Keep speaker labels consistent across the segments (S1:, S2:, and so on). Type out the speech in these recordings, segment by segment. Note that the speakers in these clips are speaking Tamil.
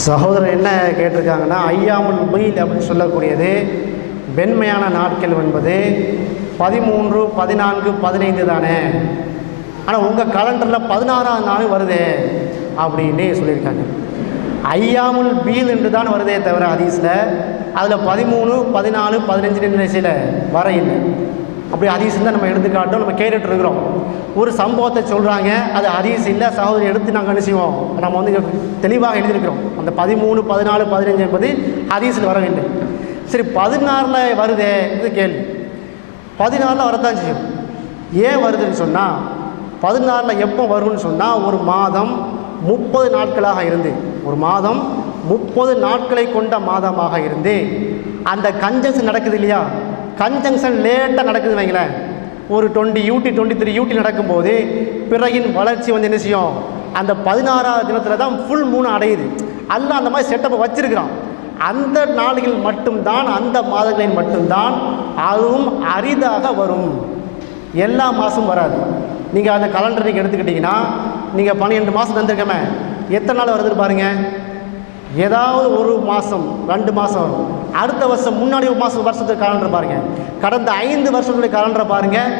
S1: சகோதரர் என்ன கேட்டிருக்காங்கன்னா ஐயாமுல் பயில் அப்படின்னு சொல்லக்கூடியது வெண்மையான நாட்கள் என்பது பதிமூன்று பதினான்கு பதினைந்து தானே. ஆனால் உங்கள் கலண்டரில் பதினாறாம் நாள் வருதே அப்படின்னு சொல்லியிருக்காங்க. ஐயாமுல் பீல் என்று தான் வருதே தவிர ஹதீஸில் அதில் பதிமூணு பதினாலு பதினஞ்சு நிலையில் வர இல்லை அப்படி ஹதீஸ் தான் நம்ம எடுத்துக்காட்டும் நம்ம கேட்டுட்டு இருக்கிறோம் ஒரு சம்பவத்தை சொல்கிறாங்க அது ஹதீஸ் இல்லை சகோதரி எடுத்து நாங்கள் என்ன செய்வோம்? நம்ம வந்து தெளிவாக எழுதியிருக்கிறோம். அந்த பதிமூணு பதினாலு பதினஞ்சு என்பது ஹதீஸில் வேண்டும். சரி பதினாறில் வருதே? இது கேள்வி. பதினாறில் வரதான் செய்யும். ஏன் வருதுன்னு சொன்னால் பதினாறில் எப்போ வரும்னு சொன்னால் ஒரு மாதம் முப்பது நாட்களாக இருந்து ஒரு மாதம் முப்பது நாட்களை கொண்ட மாதமாக இருந்து அந்த கஞ்சஸ் நடக்குது இல்லையா? கன்ஜங்ஷன் லேட்டாக நடக்குது வைங்களேன். ஒரு டுவெண்ட்டி யூடி டுவெண்ட்டி த்ரீ யூடி நடக்கும்போது பிறகின் வளர்ச்சி வந்து என்ன செய்யும்? அந்த பதினாறாவது தினத்தில் தான் ஃபுல் மூணு அடையுது. அல்ல அந்த மாதிரி செட்டப்பை வச்சிருக்கிறான். அந்த நாடுகள் மட்டும்தான் அந்த மாதங்களில் மட்டும்தான் அதுவும் அரிதாக வரும். எல்லா மாதமும் வராது. நீங்கள் அந்த கலண்டர் நீங்கள் எடுத்துக்கிட்டிங்கன்னா நீங்கள் பன்னிரெண்டு மாதம் தந்திருக்கமே. எத்தனை நாள் வருதுன்னு பாருங்கள் ஏதாவது ஒரு மாதம் ரெண்டு மாதம் வரும். அடுத்த வருஷம் முன்னாடி ஒரு மாதம் வருஷத்துக்கு கலண்டர் பாருங்கள் கடந்த ஐந்து வருஷத்துடைய கலண்டரை பாருங்கள்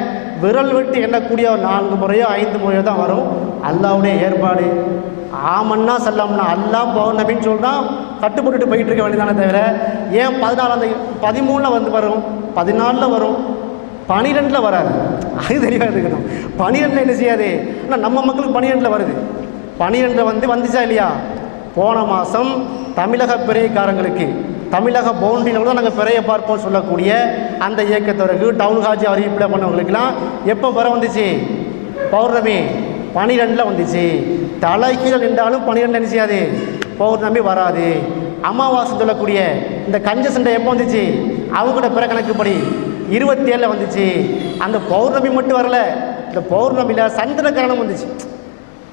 S1: விரல் விட்டு எண்ணக்கூடிய ஒரு நான்கு முறையோ ஐந்து முறையோ தான் வரும். அல்லாவுடைய ஏற்பாடு. ஆமன்னா செல்லம்னா அல்லா பௌர்ணமின்னு சொல்கிறான் கட்டுப்பட்டுட்டு போயிட்டு இருக்க வேண்டியதானே தவிர ஏன் பதினாலாம் பதிமூணில் வந்து வரும் பதினாலில் வரும். பனிரெண்டில் வராது. அது தெரியாது இருக்கணும். பனிரெண்டில் என்ன செய்யாது? ஆனால் நம்ம மக்களுக்கு பனிரெண்டில் வருது. பனிரெண்டில் வந்து வந்துச்சா இல்லையா? போன மாதம் தமிழக பிறைக்காரங்களுக்கு தமிழக பவுண்டரியில் கூட நாங்கள் பிறையை பார்ப்போம் சொல்லக்கூடிய அந்த இயக்கத்தவருக்கு டவுன் ஹாஜி அறிவிப்பில் பண்ணவங்களுக்கெல்லாம் எப்போ வர வந்துச்சு? பௌர்ணமி பனிரெண்டில் வந்துச்சு. தலைகீழ நின்றாலும் பனிரெண்டு நினைச்சியாது செய்யாது? பௌர்ணமி வராது. அமாவாசை சொல்லக்கூடிய இந்த கஞ்ச சண்டை எப்போ வந்துச்சு? அவங்களோட பிற கணக்குப்படி இருபத்தி ஏழில் வந்துச்சு. அந்த பௌர்ணமி மட்டும் வரல. இந்த பௌர்ணமியில் சந்திரகிரகணம் வந்துச்சு.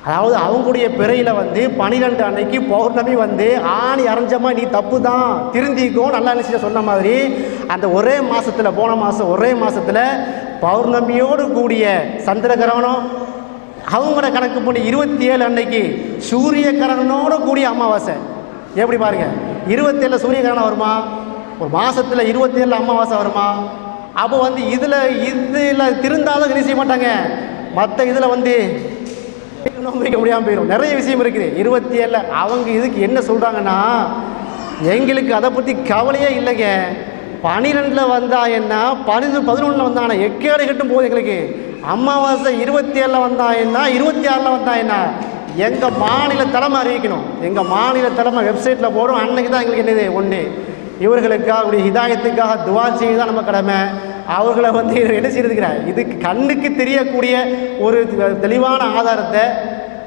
S1: அதாவது அவங்களுடைய பிறையில் வந்து பனிரெண்டு அன்னைக்கு பௌர்ணமி வந்து ஆணி அரைஞ்சமா நீ தப்பு தான் திருந்திக்கோ நல்லா நினச்சி சொன்ன மாதிரி அந்த ஒரே மாதத்தில் போன மாதம் ஒரே மாதத்தில் பௌர்ணமியோடு கூடிய சந்திர கிரகணம் அவங்களோட கணக்கு பண்ணி இருபத்தி ஏழு அன்னைக்கு சூரிய கிரகணோடு கூடிய அமாவாசை. எப்படி பாருங்க? இருபத்தேழில் சூரிய கிரகணம் வருமா? ஒரு மாதத்தில் இருபத்தி அமாவாசை வருமா? அப்போ வந்து இதில் இதில் திருந்தாலும் இது செய்ய மாட்டாங்க. மற்ற இதில் வந்து நோன்பு வைக்க முடியாமல் போயிடும். நிறைய விஷயம் இருக்குது. இருபத்தி ஏழில் அவங்க இதுக்கு என்ன சொல்கிறாங்கன்னா எங்களுக்கு அதை பற்றி கவலையே இல்லைங்க. பனிரெண்டில் வந்தா என்ன? பனிரெண்டு பதினொன்றில் வந்தானா எக்கேடு கட்டும் போகுது எங்களுக்கு. அமாவாசை இருபத்தி ஏழில் வந்தா என்ன? இருபத்தி ஆறில் வந்தா என்ன? எங்கள் மாநில தலைமை அறிவிக்கணும். எங்கள் மாநில தலைமை வெப்சைட்டில் போகிறோம் அன்னைக்கு தான் எங்களுக்கு என்னது? ஒன்று இவர்களுக்காக அவருடைய ஹிதாயத்துக்காக துவா செய்ய தான் நம்ம கடமை. அவர்களை வந்து என்ன செய்யறதுக்கிற இது கண்ணுக்கு தெரியக்கூடிய ஒரு தெளிவான ஆதாரத்தை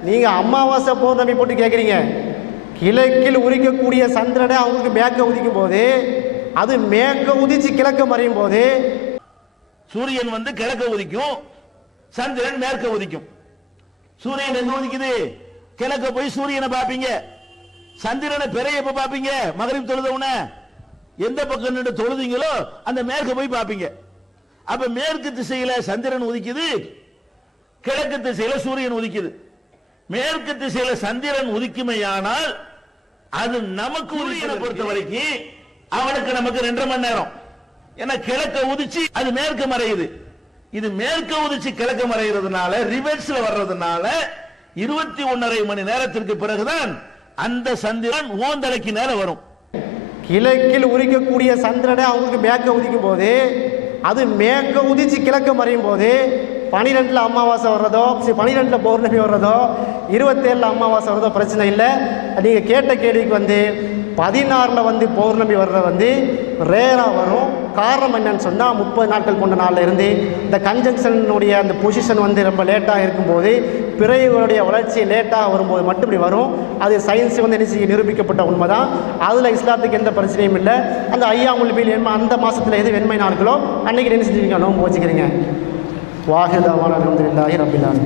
S1: நீங்கள் அமாவாசை பௌர்ணமி போட்டு கேட்குறீங்க கிழக்கில் உரிக்கக்கூடிய சந்திரனை அவங்களுக்கு மேற்க உதிக்கும் போது அது மேற்க உதிச்சு கிழக்க மறையும் போது
S2: சூரியன் வந்து கிழக்க உதிக்கும் சந்திரன் மேற்க உதிக்கும். சூரியன் எங்க உதிக்குது? கிழக்க போய் சூரியனை பார்ப்பீங்க. சந்திரனை பெரிய எப்ப பார்ப்பீங்க? மகரிப் தொழுதவுன எந்த பக்கம் நின்று தொழுதீங்களோ அந்த மேற்க போய் பாப்பீங்க அப்ப மேற்கு திசையில சந்திரன் உதிக்குது கிழக்கு திசையில சூரியன் உதிக்குது. மேற்கு திசையில சந்திரன் உதிக்குமையானால் அது நமக்கு சூரியனை பொறுத்த வரைக்கும் அவனுக்கு நமக்கு ரெண்டரை மணி நேரம். ஏன்னா கிழக்க உதிச்சு அது மேற்கு மறையுது. இது மேற்கு உதிச்சு கிழக்க மறைகிறதுனால ரிவர்ஸ்ல வர்றதுனால இருபத்தி ஒன்னரை மணி நேரத்திற்கு பிறகுதான் அந்த சந்திரன் ஓந்தலைக்கு நேரம் வரும்.
S1: கிழக்கில் உரிக்கக்கூடிய சந்திரனை அவங்களுக்கு மேற்க உதிக்கும் போது அது மேற்க உதிச்சு கிழக்க மறையும் போது பனிரெண்டில் அமாவாசை வர்றதோ பனிரெண்டில் பௌர்ணமி வர்றதோ இருபத்தேழில் அமாவாசை வர்றதோ பிரச்சனை இல்லை. நீங்கள் கேட்ட கேள்விக்கு வந்து பதினாறில் வந்து பௌர்ணமி வர்ற வந்து ரேராக வரும். காரணம் என்னன்னு சொன்னால் முப்பது நாட்கள் கொண்ட நாளில் இருந்து இந்த கன்ஜங்ஷனுடைய அந்த பொசிஷன் வந்து ரொம்ப லேட்டாக இருக்கும்போது பிறகுகளுடைய வளர்ச்சி லேட்டாக வரும்போது மட்டும் இப்படி வரும். அது சயின்ஸ் வந்து என்ன செய்ய நிரூபிக்கப்பட்ட உண்மை தான் அதில் இஸ்லாத்துக்கு எந்த பிரச்சனையும் இல்லை. அந்த ஐயா பீல் என்ன அந்த மாதத்தில் எது வெண்மை நாட்களோ அன்றைக்கி என்ன செஞ்சுருக்கீங்க? நோம்பு வச்சுக்கிறீங்க. வாஹிதாவான அலமதுல்லாஹி ரபிலான்